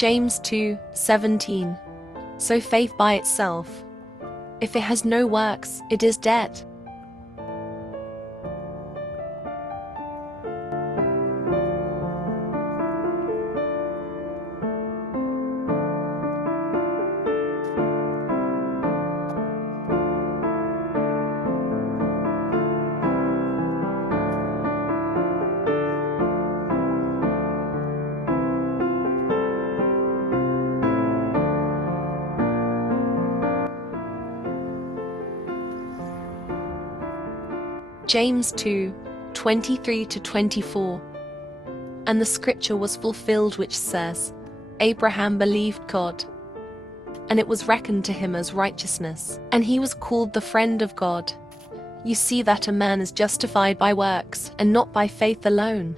James 2:17. So faith by itself, if it has no works, it is dead. James 2:23-24. And the scripture was fulfilled which says, Abraham believed God, and it was reckoned to him as righteousness, and he was called the friend of God. You see that a man is justified by works, and not by faith alone.